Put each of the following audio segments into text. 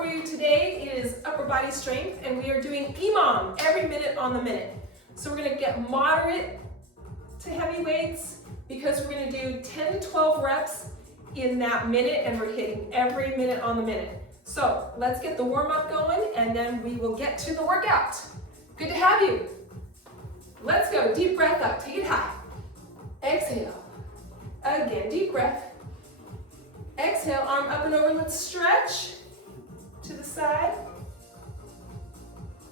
for you today is upper body strength, and we are doing EMOM, every minute on the minute. So we're gonna get moderate to heavy weights because we're gonna do 10 to 12 reps in that minute, and we're hitting every minute on the minute. So let's get the warm up going, and then we will get to the workout. Good to have you. Let's go, deep breath up, take it high. Exhale. Again, deep breath. Exhale, arm up and over, let's stretch to the side.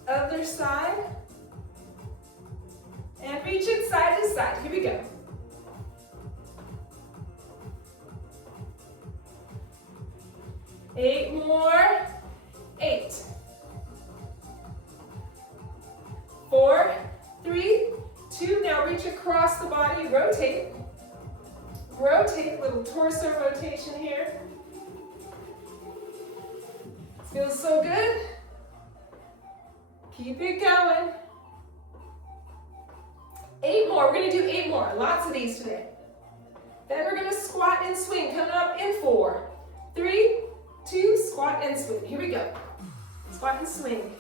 Other side. And reach it side to side, here we go. Eight more, 8. 4, 3, 2, now reach across the body, rotate. Rotate, little torso rotation here. Feels so good. Keep it going. 8 more, we're gonna do 8 more, lots of these today. Then we're gonna squat and swing, coming up in 4, 3, 2, squat and swing. Here we go. Squat and swing.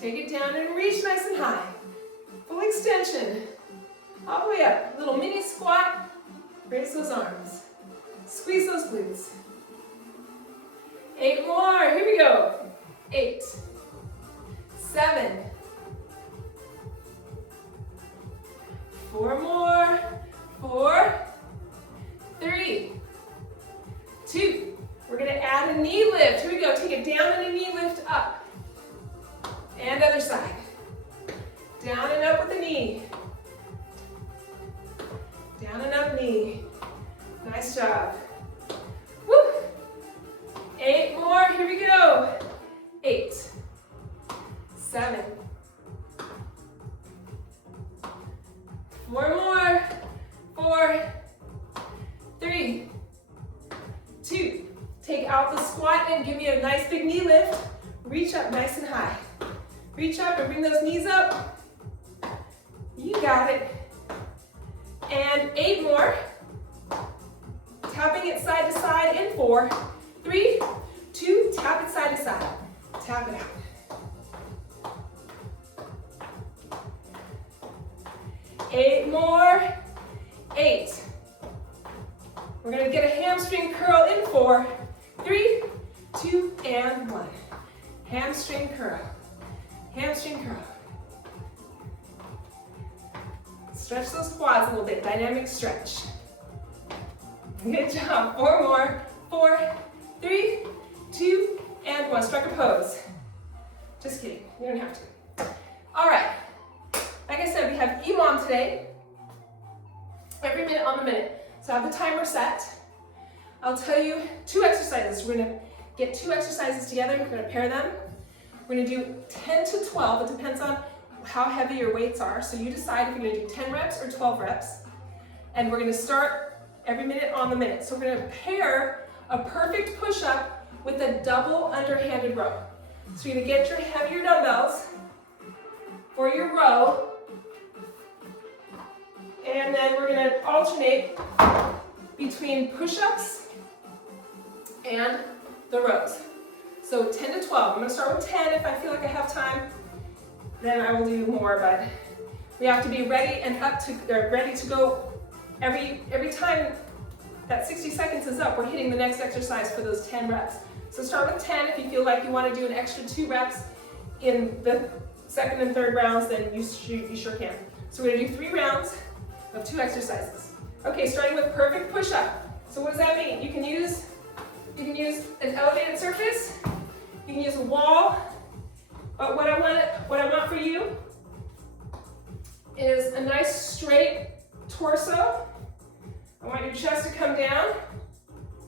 Take it down and reach nice and high. Full extension. All the way up. Little mini squat. Raise those arms. Squeeze those glutes. 8 more. Here we go. 8, 7. 4 more. 4, 3, 2. We're going to add a knee lift. Here we go. Take it down and a knee lift up. And other side. Down and up with the knee. Down and up knee. Nice job. Woo. 8 more. Here we go. 8, 7. 4 more. 4, 3, 2. Take out the squat and give me a nice big knee lift. Reach up nice and high. Reach up and bring those knees up. You got it. And 8 more. Tapping it side to side in 4, 3, 2, tap it side to side. Tap it out. 8 more. 8. We're gonna get a hamstring curl in 4, 3, 2, and 1. Hamstring curl. Hamstring curl. Stretch those quads a little bit, dynamic stretch. Good job, 4 more. 4, 3, 2, and 1. Strike a pose. Just kidding, you don't have to. All right, like I said, we have EMOM today. Every minute on the minute. So I have the timer set. I'll tell you 2 exercises. We're gonna get 2 exercises together, we're gonna pair them. We're gonna do 10 to 12, it depends on how heavy your weights are. So you decide if you're gonna do 10 reps or 12 reps. And we're gonna start every minute on the minute. So we're gonna pair a perfect push-up with a double underhanded row. So you're gonna get your heavier dumbbells for your row. And then we're gonna alternate between push-ups and the rows. So 10 to 12. I'm gonna start with 10 if I feel like I have time. Then I will do more, but we have to be ready and ready to go every time that 60 seconds is up. We're hitting the next exercise for those 10 reps. So start with 10. If you feel like you want to do an extra 2 reps in the second and third rounds, then you sure can. So we're gonna do 3 rounds of 2 exercises. Okay, starting with perfect push-up. So what does that mean? You can use an elevated surface. You can use a wall. But what I want for you is a nice straight torso. I want your chest to come down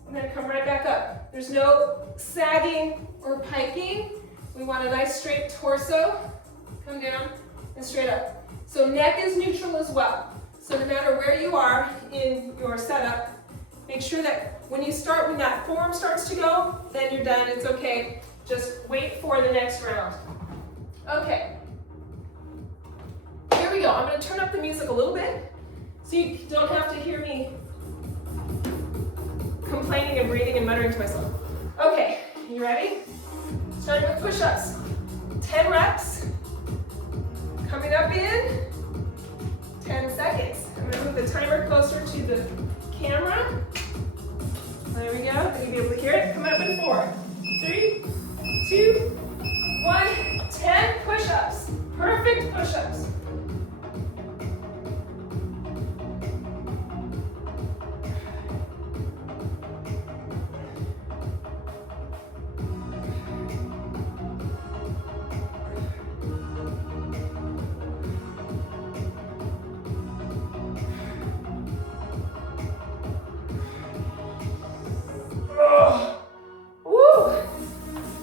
and then come right back up. There's no sagging or piking. We want a nice straight torso. Come down and straight up. So neck is neutral as well. So no matter where you are in your setup, make sure that when that form starts to go, then you're done, it's okay. Just wait for the next round. Okay. Here we go. I'm going to turn up the music a little bit so you don't have to hear me complaining and breathing and muttering to myself. Okay, you ready? Starting with push-ups. 10 reps. Coming up in 10 seconds. I'm gonna move the timer closer to the camera. There we go, I can be able to hear it. Coming up in 4, 3, 2, 1, 10 push-ups. Perfect push-ups.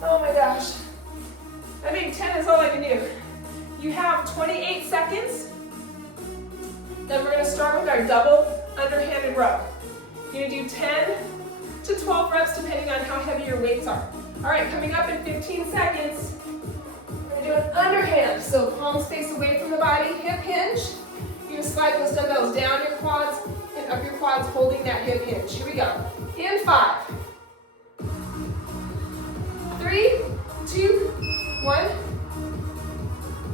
Oh my gosh. I think 10 is all I can do. You have 28 seconds. Then we're going to start with our double underhanded row. You're going to do 10 to 12 reps depending on how heavy your weights are. All right, coming up in 15 seconds, we're going to do an underhand. So palms face away from the body, hip hinge. You're going to slide those dumbbells down your quads and up your quads holding that hip hinge. Here we go. In 5, 3, 2, 1.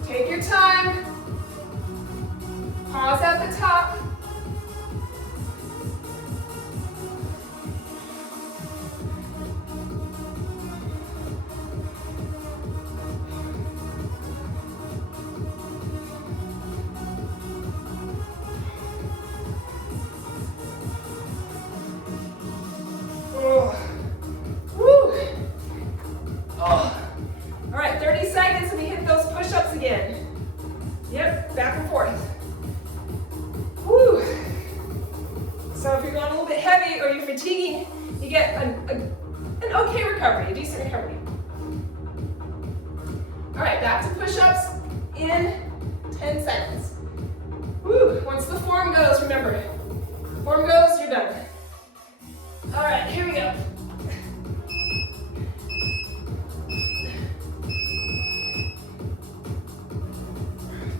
Take your time. Pause at the top. All right, 30 seconds and we hit those push-ups again. Yep, back and forth. Woo. So if you're going a little bit heavy or you're fatiguing, you get an okay recovery, a decent recovery. All right, back to push-ups in 10 seconds. Woo. Once the form goes, remember, form goes, you're done. All right, here we go.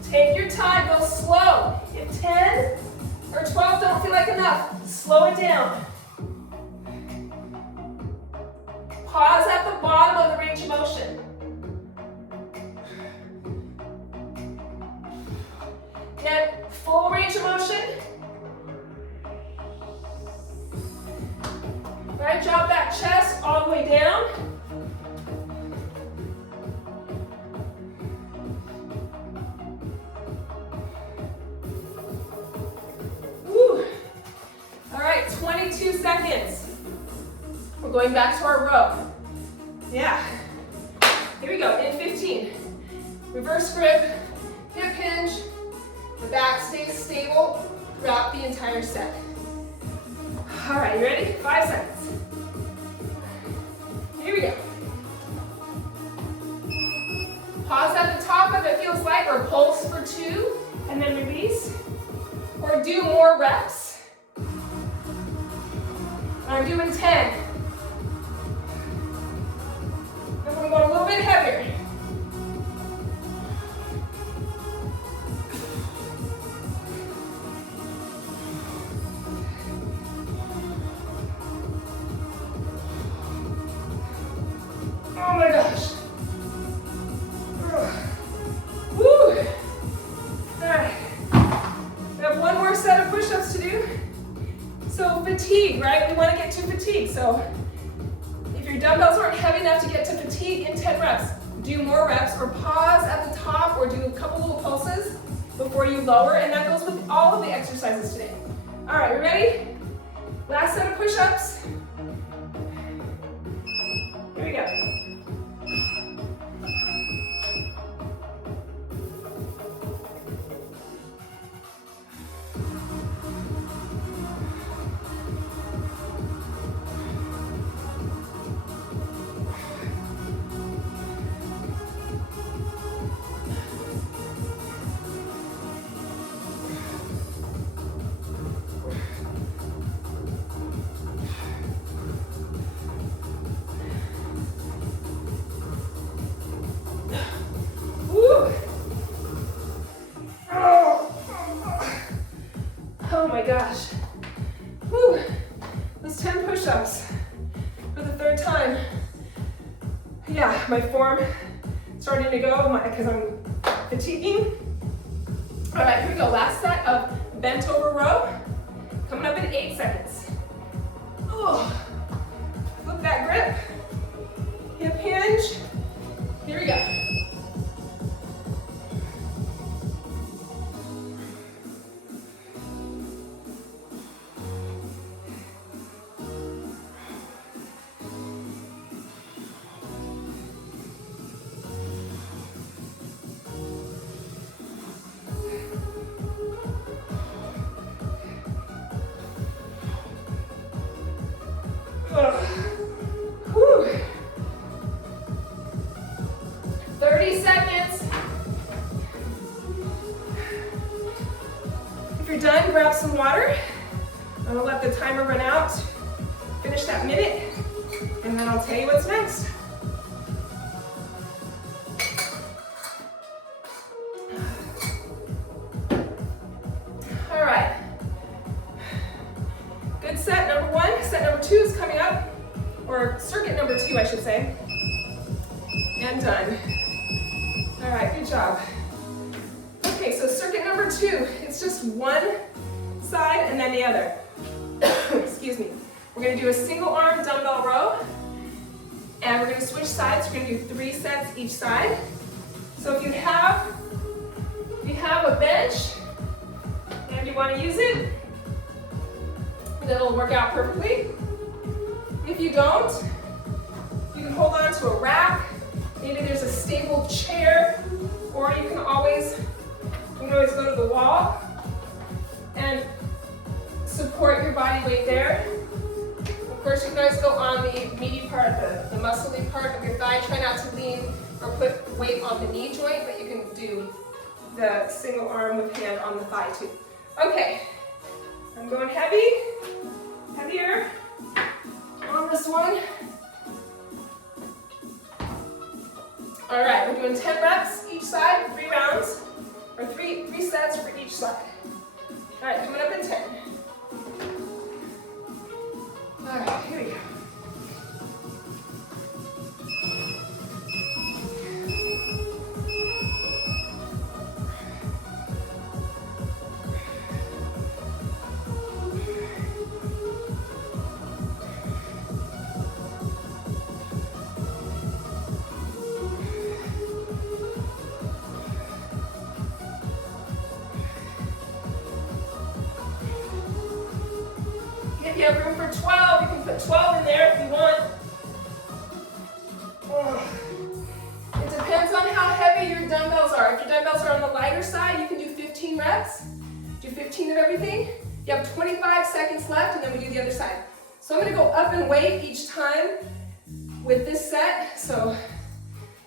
Take your time, go slow. If 10 or 12 don't feel like enough, slow it down. Pause at the bottom of the range of motion. Get full range of motion. Right, drop that chest all the way down. Woo. All right, 22 seconds. We're going back to our row. Yeah. Here we go, in 15. Reverse grip, hip hinge. The back stays stable throughout the entire set. All right, you ready? 5 seconds. Here we go. Pause at the top if it feels like, or pulse for 2, and then release. Or do more reps. I'm doing 10. And we're going a little bit heavier. Oh my gosh. Woo. All right. We have one more set of push-ups to do. So fatigue, right? We want to get to fatigue. So if your dumbbells aren't heavy enough to get to fatigue in 10 reps, do more reps or pause at the top or do a couple little pulses before you lower. And that goes with all of the exercises today. All right, we ready? Last set of push-ups. Here we go. Oh my gosh. Whew. Those 10 push-ups for the 3rd time. Yeah, my form starting to go because I'm fatiguing. All right, here we go. Last set of bent over row. Coming up in 8 seconds. Oh, flip that grip. Hip hinge. Here we go. Whew. 30 seconds. If you're done, grab some water. I'm gonna let the timer run out. Finish that minute, and then I'll tell you what's next. All right. Good set number 1. Set number 2 is coming up, or circuit number 2, I should say. And done. All right, good job. Okay, so circuit number 2, it's just one side and then the other. Excuse me. We're gonna do a single arm dumbbell row, and we're gonna switch sides. We're gonna do 3 sets each side. So if you have a bench and you wanna use it, that'll work out perfectly. If you don't, you can hold on to a rack. Maybe there's a stable chair, or you can always go to the wall and support your body weight there. Of course, you can always go on the meaty part, the muscly part of your thigh. Try not to lean or put weight on the knee joint, but you can do the single arm with hand on the thigh too. Okay, I'm going heavier on this one. All right, we're doing 10 reps each side, 3 rounds, or three sets for each side. All right, coming up in 10. All right, here we go. If you have room for 12, you can put 12 in there if you want. It depends on how heavy your dumbbells are. If your dumbbells are on the lighter side, you can do 15 reps. Do 15 of everything. You have 25 seconds left, and then we do the other side. So I'm going to go up in weight each time with this set. So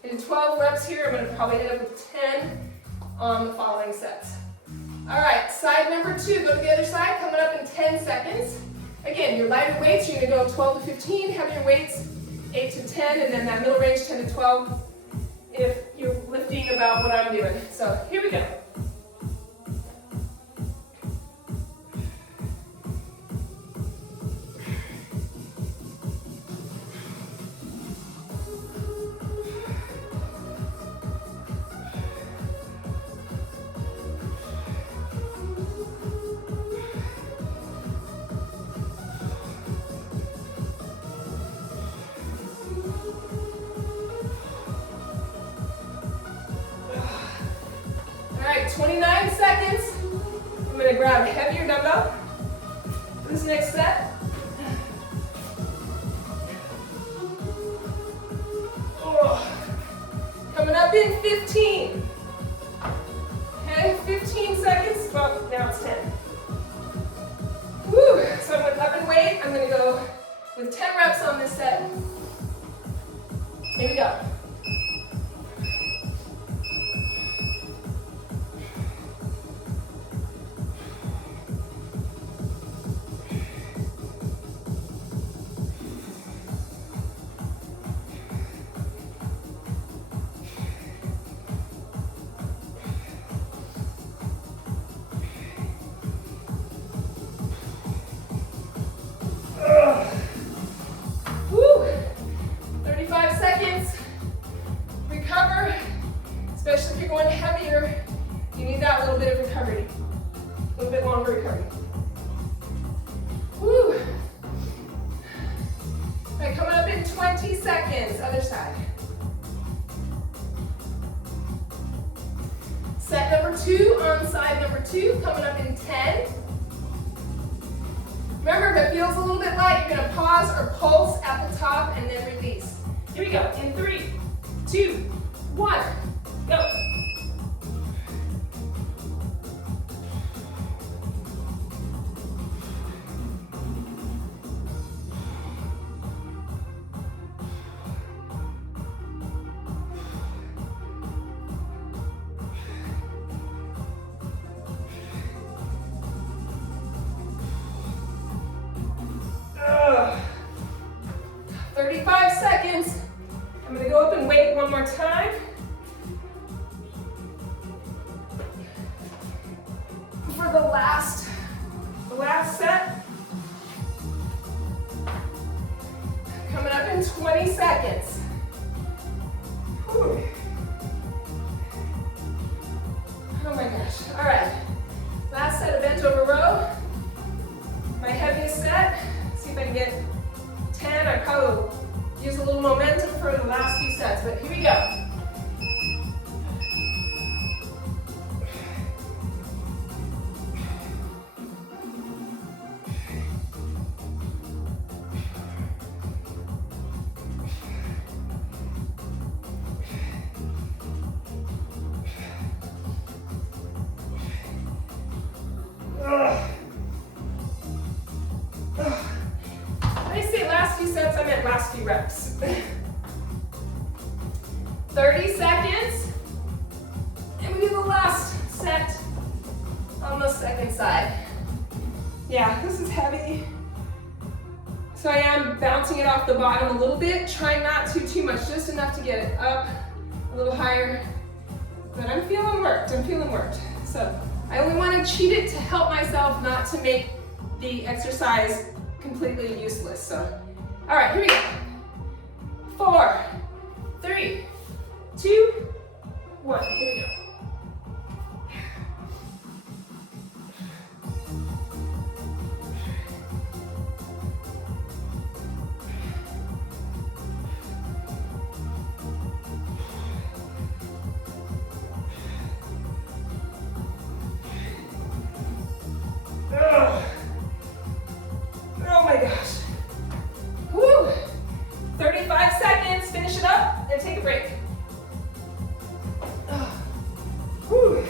I did 12 reps here. I'm going to probably end up with 10 on the following sets. All right, side number 2. Go to the other side, coming up in 10 seconds. Again, your lighter weights, you're going to go 12 to 15, heavier weights, 8 to 10, and then that middle range, 10 to 12, if you're lifting about what I'm doing. So here we go. All right, 29 seconds. I'm going to grab a heavier dumbbell for this next set. Coming up in 15. Okay, 15 seconds. Well, now it's 10. Woo. So I went up in weight. I'm going to go with 10 reps on this set. Here we go. Woo. 35 seconds. 2, coming up in 10. Remember, if it feels a little bit light, you're going to pause or pulse at the top and then release. Here we go. In 3, 2, 1, go. Ugh. 35 seconds. I'm going to go up and wait one more time. For the last set. Coming up in 20 seconds. Whew. Oh my gosh. All right. Last set of bent over row. My heaviest set. See if I can get 10. I probably will use a little momentum for the last few sets, but here we go. Sets, I meant last few reps. 30 seconds, and we do the last set on the second side. Yeah, this is heavy. So I am bouncing it off the bottom a little bit, trying not to too much, just enough to get it up a little higher. But I'm feeling worked, So I only want to cheat it to help myself, not to make the exercise completely useless. So. All right, here we go. 4, 3, 2, 1. Here we go. Ugh. Oh my gosh. Woo! 35 seconds, finish it up, and take a break. Woo.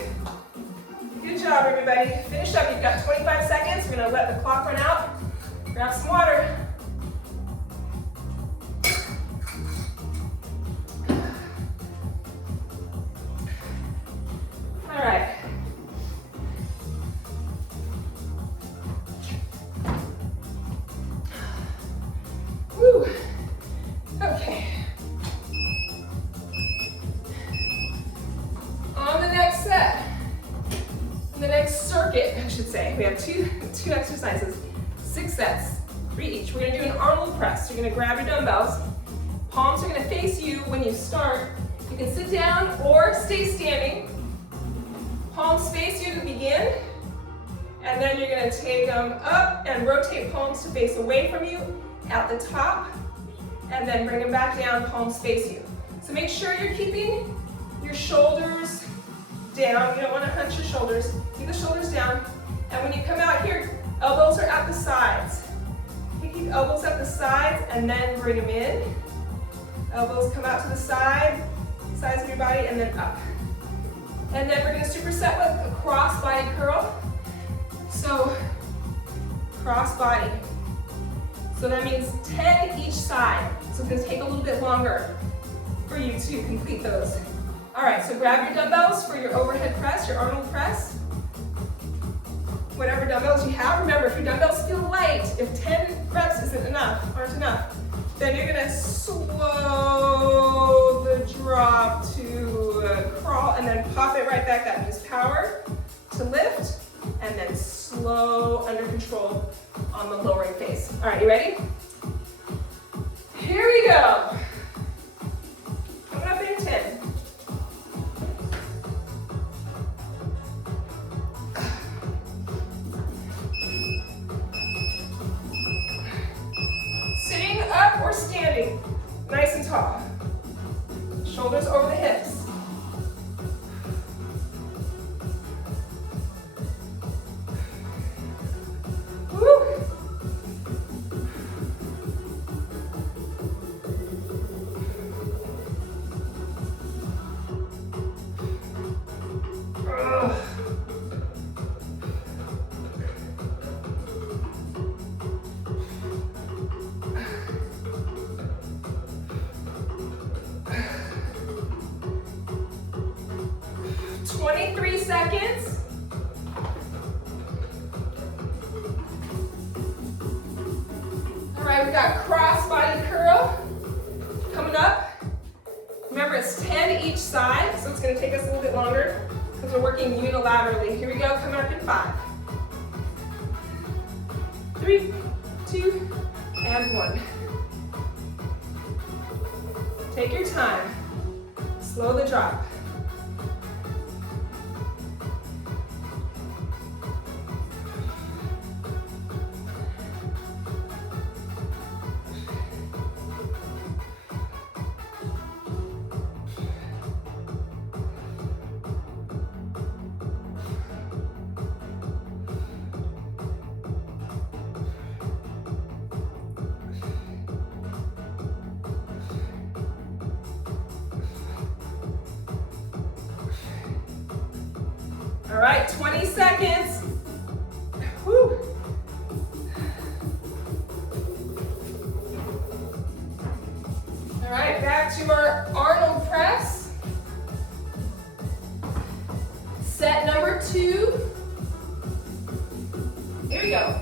Good job, everybody. Finish up, you've got 25 seconds. We're gonna let the clock run out. Grab some water. All right. Woo. Okay. On the next set, the next circuit, I should say, we have two exercises, 6 sets, 3 each. We're gonna do an Arnold press. You're gonna grab your dumbbells. Palms are gonna face you when you start. You can sit down or stay standing. Palms face you to begin. And then you're gonna take them up and rotate palms to face away from you at the top, and then bring them back down, palms face you. So make sure you're keeping your shoulders down. You don't want to hunch your shoulders. Keep the shoulders down. And when you come out here, elbows are at the sides. You keep elbows at the sides and then bring them in. Elbows come out to the sides of your body, and then up. And then we're going to superset with a cross body curl. So cross body. So that means 10 each side. So it's going to take a little bit longer for you to complete those. All right, so grab your dumbbells for your overhead press, your Arnold press. Whatever dumbbells you have. Remember, if your dumbbells feel light, if 10 reps aren't enough, then you're going to slow the drop to crawl and then pop it right back. That means power to lift and then slow under control on the lowering phase. All right, you ready? Here we go. Coming up in 10. Sitting up or standing, nice and tall. Shoulders over the hips. right, we've got cross body curl coming up. Remember, it's 10 each side, so it's going to take us a little bit longer because we're working unilaterally. Here we go, coming up in 5, 3, 2, and 1. Take your time. Slow the drop. All right, 20 seconds. Whew. All right, back to our Arnold press. Set number 2. Here we go.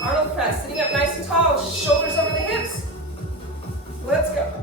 Arnold press, sitting up nice and tall, shoulders over the hips. Let's go.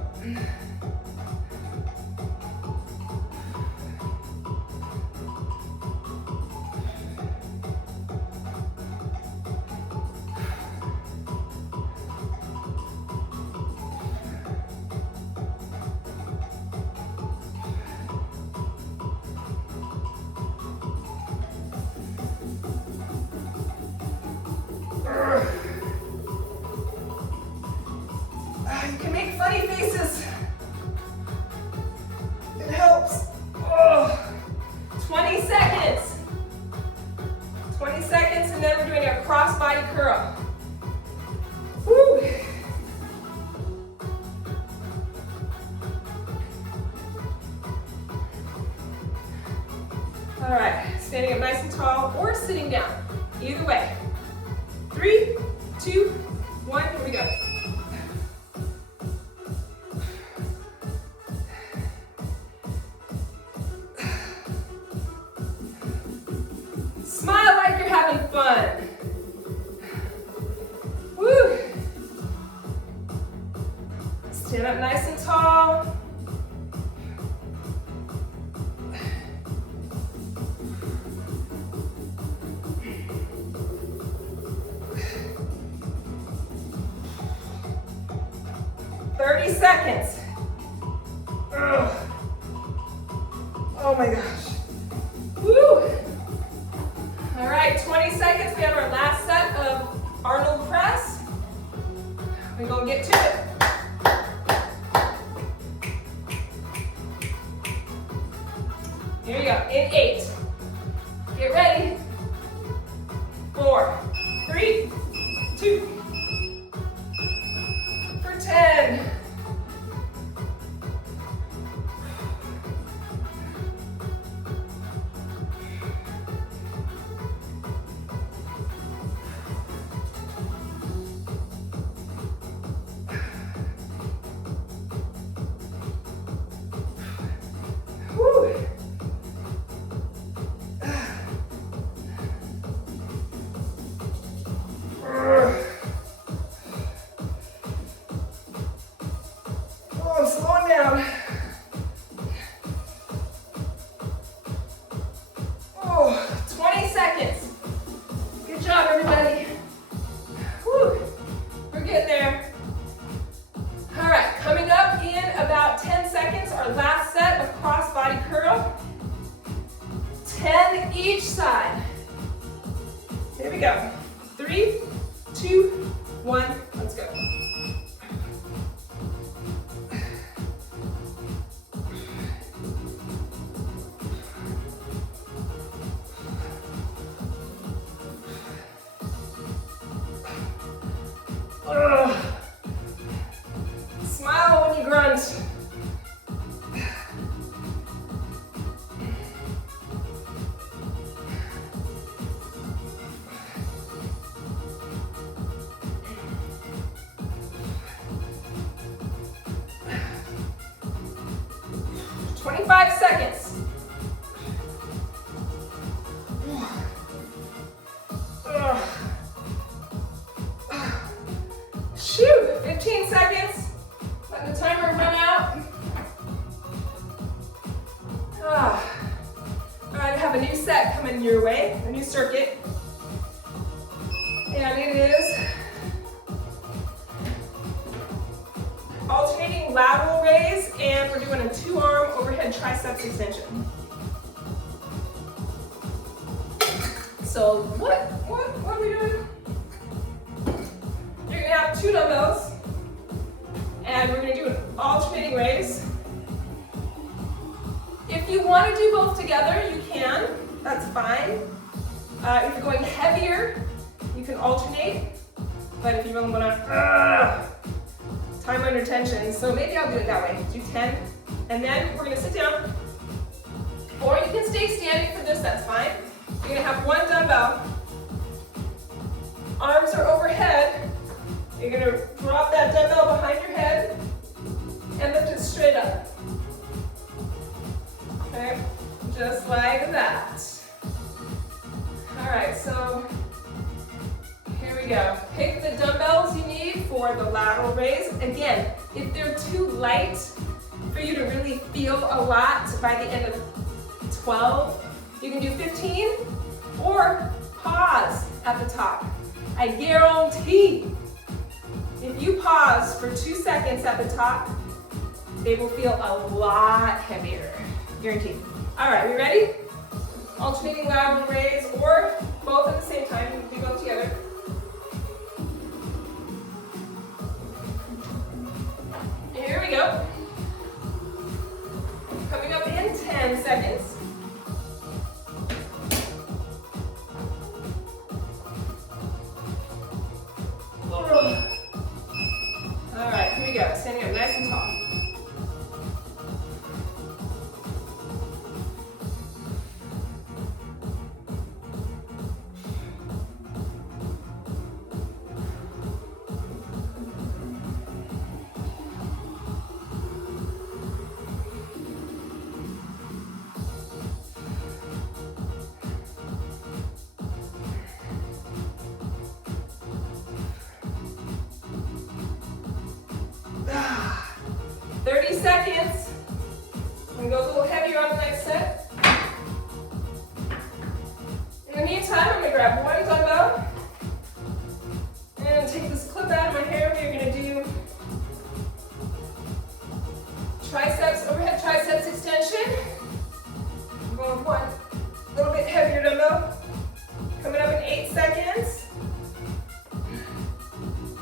You can make funny faces. It helps. Oh. 20 seconds. 20 seconds, and then we're doing a cross body curl. Woo. All right, standing up nice and tall or sitting down. Either way. 3, 2, 1, here we go. Smile like you're having fun. Woo. Stand up nice and tall. Seconds. Ugh. Oh my gosh. Woo. All right, 20 seconds. We have our last set of Arnold press. We're going to get to it. Here we go. In 8. Get ready. 4, 3, 2. For 10. 20 seconds. Good job, everybody. Whew. We're getting there. All right, coming up in about 10 seconds, our last set of cross body curl. 10 each side. Here we go. 3, 2, 1, let's go. Smile when you grunt. Seconds. Shoot, 15 seconds. Let the timer run out. All right, I have a new set coming your way, a new circuit. And it is alternating lateral raise, and we're doing a 2-arm overhead triceps extension. So what are we doing? You're gonna have 2 dumbbells, and we're gonna do an alternating raise. If you want to do both together, you can. That's fine. If you're going heavier, you can alternate. But if you really want to time under tension, so maybe I'll do it that way. Do 10, and then we're going to sit down. Or you can stay standing for this. That's fine. You're going to have 1 dumbbell. Arms are overhead. You're going to drop that dumbbell behind your head and lift it straight up. Okay, just like that. All right, so here we go. Pick the dumbbells you need for the lateral raise. Again, if they're too light for you to really feel a lot by the end of 12, you can do 15 or pause at the top. I guarantee if you pause for 2 seconds at the top, they will feel a lot heavier. Guaranteed. All right, we ready? Alternating lateral raise or both at the same time. You can do both together. Here we go. Coming up in 10 seconds. All right, here we go. Standing up nice and tall. Seconds. I'm going to go a little heavier on the next set. In the meantime, I'm going to grab 1 dumbbell and take this clip out of my hair. We're going to do triceps, overhead triceps extension. I'm going with 1 little bit heavier dumbbell. Coming up in 8 seconds.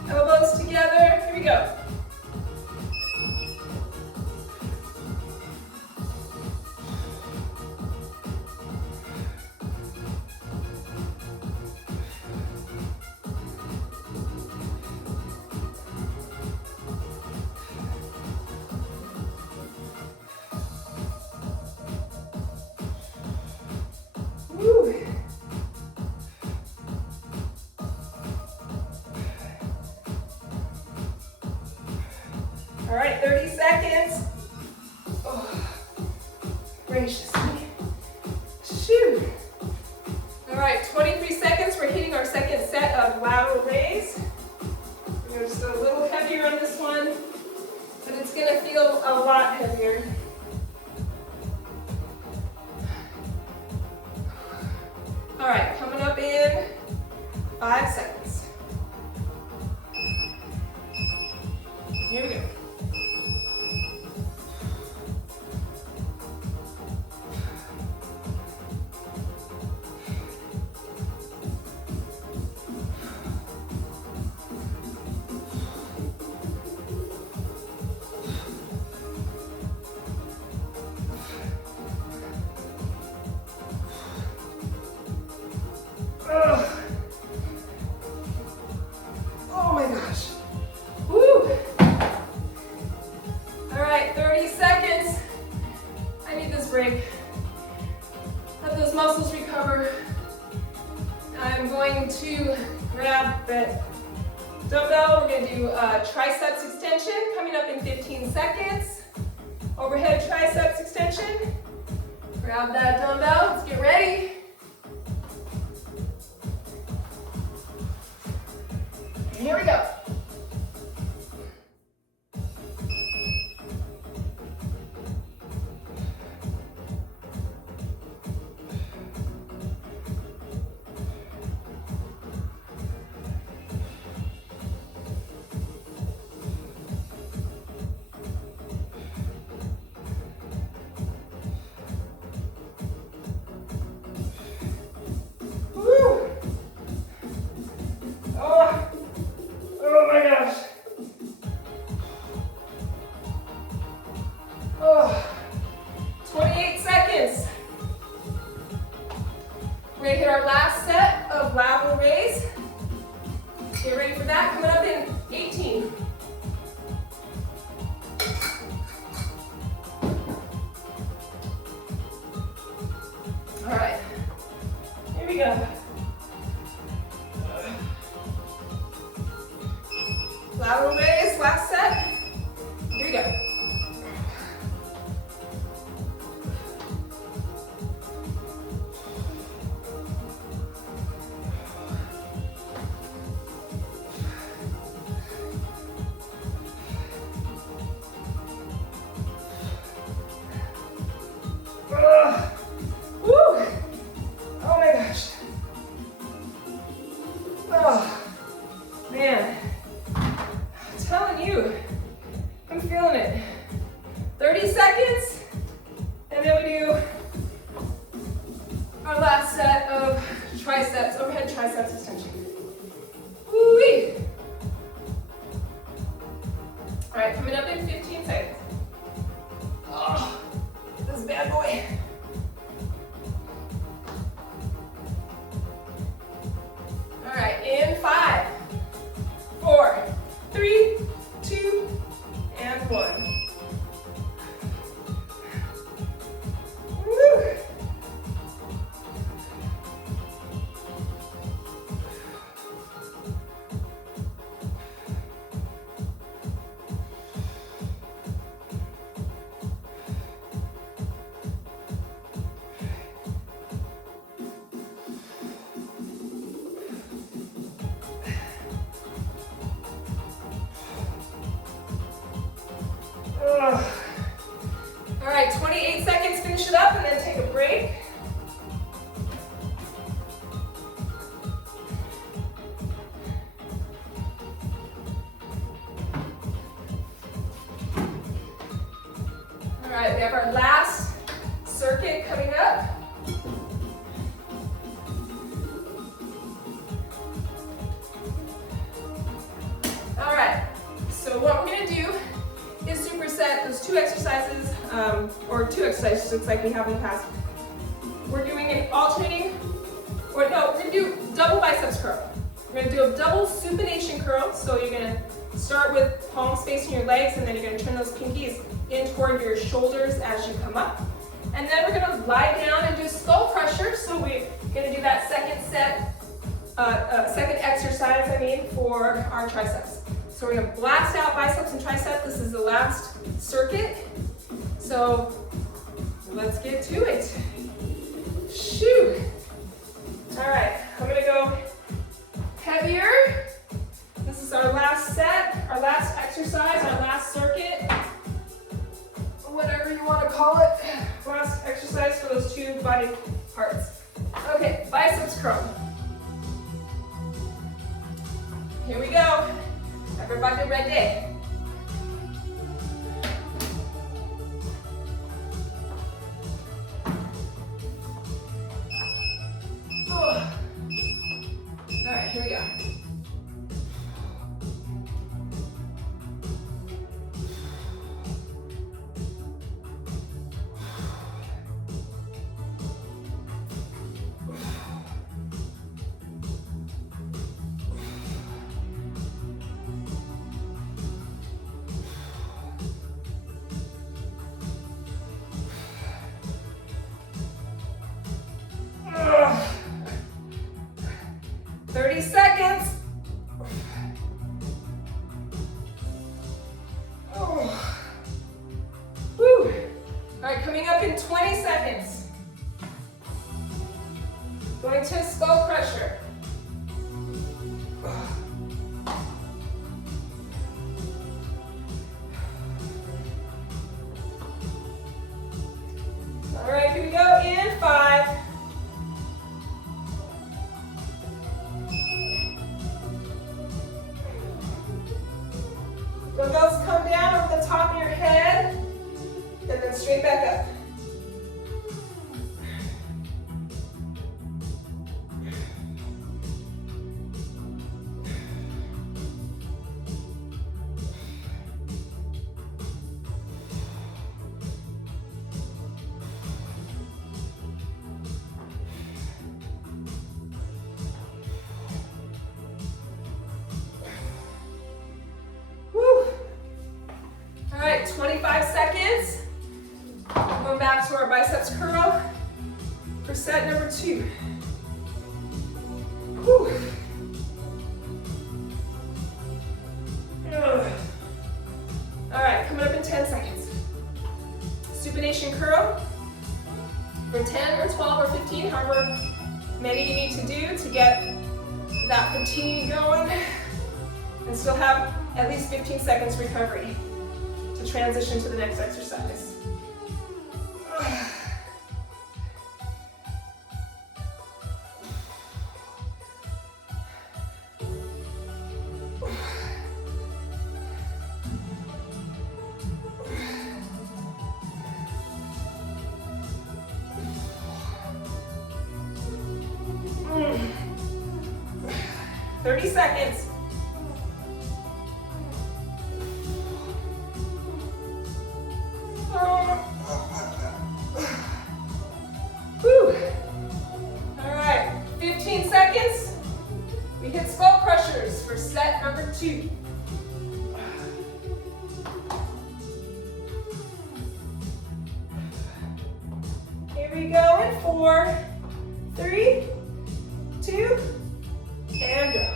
Elbows together. Here we go. All right, 30 seconds. Oh, gracious me. Shoot. All right, 23 seconds. We're hitting our second set of lateral raise. We're just a little heavier on this one, but it's going to feel a lot heavier. All right, coming up in 5 seconds. Here we go. Oh my gosh. Woo. All right, 30 seconds. I need this break. Let those muscles recover. I'm going to grab the dumbbell. We're going to do a triceps extension coming up in 15 seconds. Overhead triceps extension. Grab that dumbbell. Let's get ready. Here we go. Lateral raise, last set. Here we go. All right, 28 seconds, finish it up and then take a break. All right, we have our last circuit coming up. All right, so what we're gonna do is superset those two exercises, or two exercises just like we have in the past. We're doing an alternating, or no, we're gonna do double biceps curl. We're gonna do a double supination curl, so you're gonna start with palms facing your legs, and then you're gonna turn those pinkies in toward your shoulders as you come up. And then we're gonna lie down and do skull crusher, so we're gonna do that second set, second exercise, for our triceps. So we're gonna blast out biceps and triceps. This is the last circuit. So let's get to it. Shoot. All right, I'm gonna go heavier. This is our last set, our last exercise, our last circuit, whatever you wanna call it. Last exercise for those two body parts. Okay, biceps curl. Here we go. Everybody ready? Oh. All right, here we go. Ugh. 30 seconds. Oh. Whew. All right, coming up in 20 seconds. Going to skull crusher. All right, here we go in 5. Dumbbells come down over the top of your head, and then straight back up. Woo. All right, 25 seconds. Going back to our biceps curl for set number 2. Whew. extension curl for 10 or 12 or 15, however many you need to do to get that fatigue going, and still have at least 15 seconds recovery to transition to the next exercise. Mm. 30 seconds. Whew. All right, 15 seconds. We hit skull crushers for set number 2. Here we go in 4, 3, 2, and go.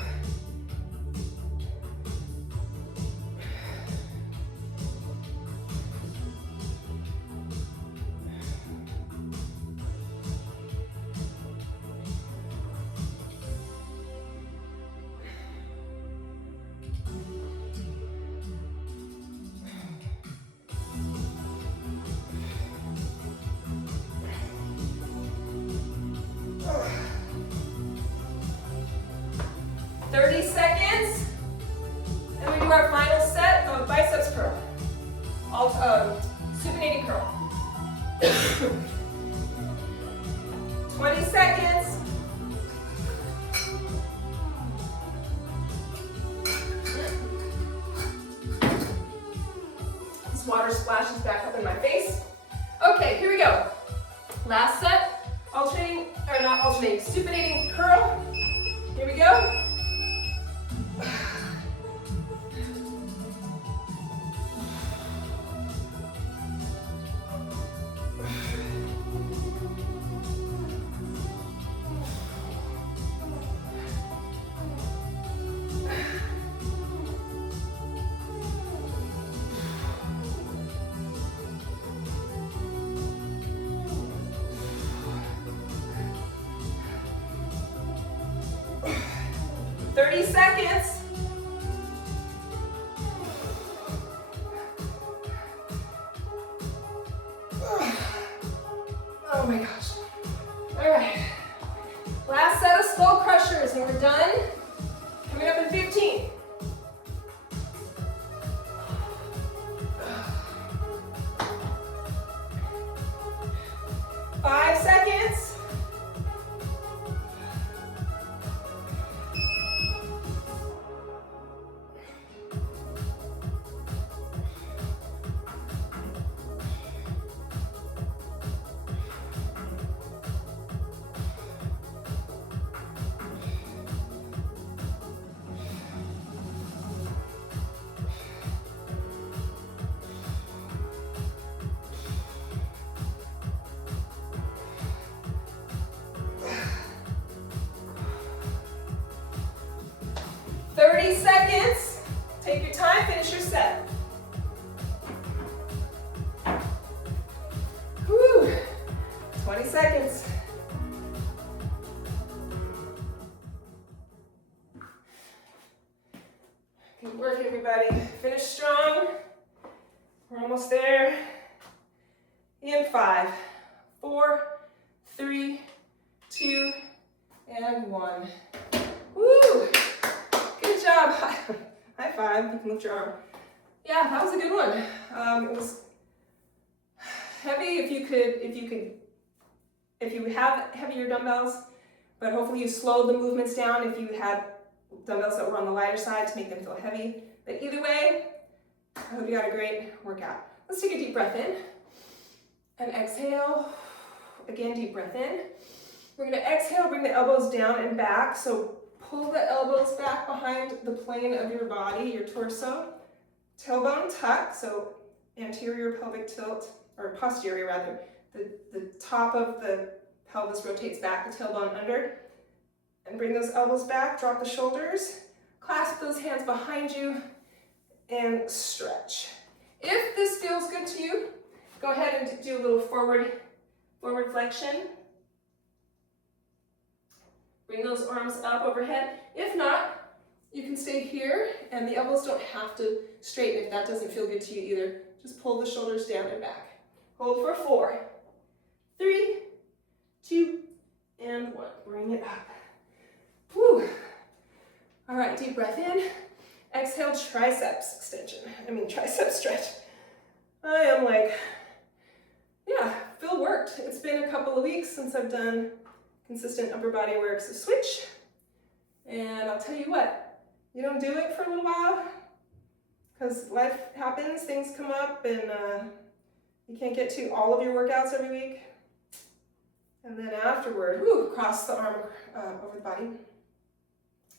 Supinating curl. 20 seconds. This water splashes back up in my face. Okay, here we go. Last set, alternating, or not alternating, supinating curl. Here we go. Seconds. Oh my gosh. All right. Last set of skull crushers and we're done. Coming up in 15. 5 seconds. 30 seconds. Take your time, finish your set. Whew. 20 seconds. Good work, everybody. Finish strong. We're almost there. In 5, 4, 3, 2, and 1. Woo! Good job. High five. You can lift your arm. Yeah, that was a good one. It was heavy if you have heavier dumbbells, but hopefully you slowed the movements down if you had dumbbells that were on the lighter side to make them feel heavy. But either way, I hope you got a great workout. Let's take a deep breath in and exhale. Again, deep breath in. We're going to exhale, bring the elbows down and back. So pull the elbows back behind the plane of your body, your torso. Tailbone tuck, so anterior pelvic tilt, or posterior rather. The top of the pelvis rotates back, the tailbone under. And bring those elbows back, drop the shoulders. Clasp those hands behind you and stretch. If this feels good to you, Go ahead and do a little forward flexion. Bring those arms up overhead. If not, you can stay here, and the elbows don't have to straighten if that doesn't feel good to you either. Just pull the shoulders down and back. Hold for 4, 3, 2, and 1. Bring it up. Whew. All right, deep breath in. Exhale, tricep stretch. I am like, yeah, feel worked. It's been a couple of weeks since I've done consistent upper body work, so switch. And I'll tell you what, you don't do it for a little while, because life happens, things come up, and you can't get to all of your workouts every week. And then afterward, cross the arm over the body.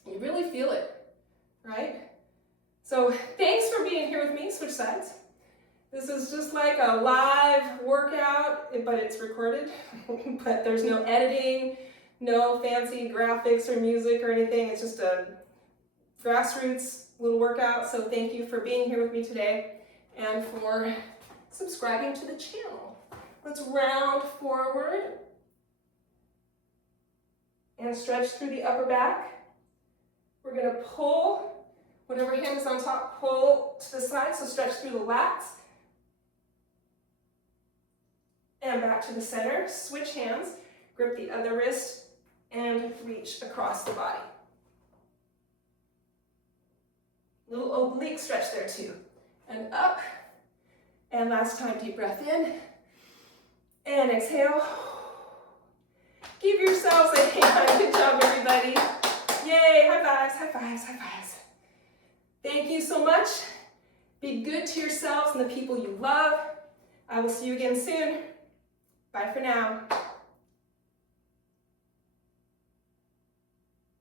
You really feel it, right? So thanks for being here with me. Switch sides. This is just like a live workout, but it's recorded. But there's no editing, no fancy graphics or music or anything. It's just a grassroots little workout. So thank you for being here with me today and for subscribing to the channel. Let's round forward and stretch through the upper back. We're going to pull, whatever hand is on top, pull to the side, so stretch through the lats. And back to the center. Switch hands, grip the other wrist, and reach across the body. Little oblique stretch there too. And up. And last time, deep breath in. And exhale. Give yourselves a hand. Good job, everybody. Yay, high fives, high fives, high fives. Thank you so much. Be good to yourselves and the people you love. I will see you again soon. Bye for now.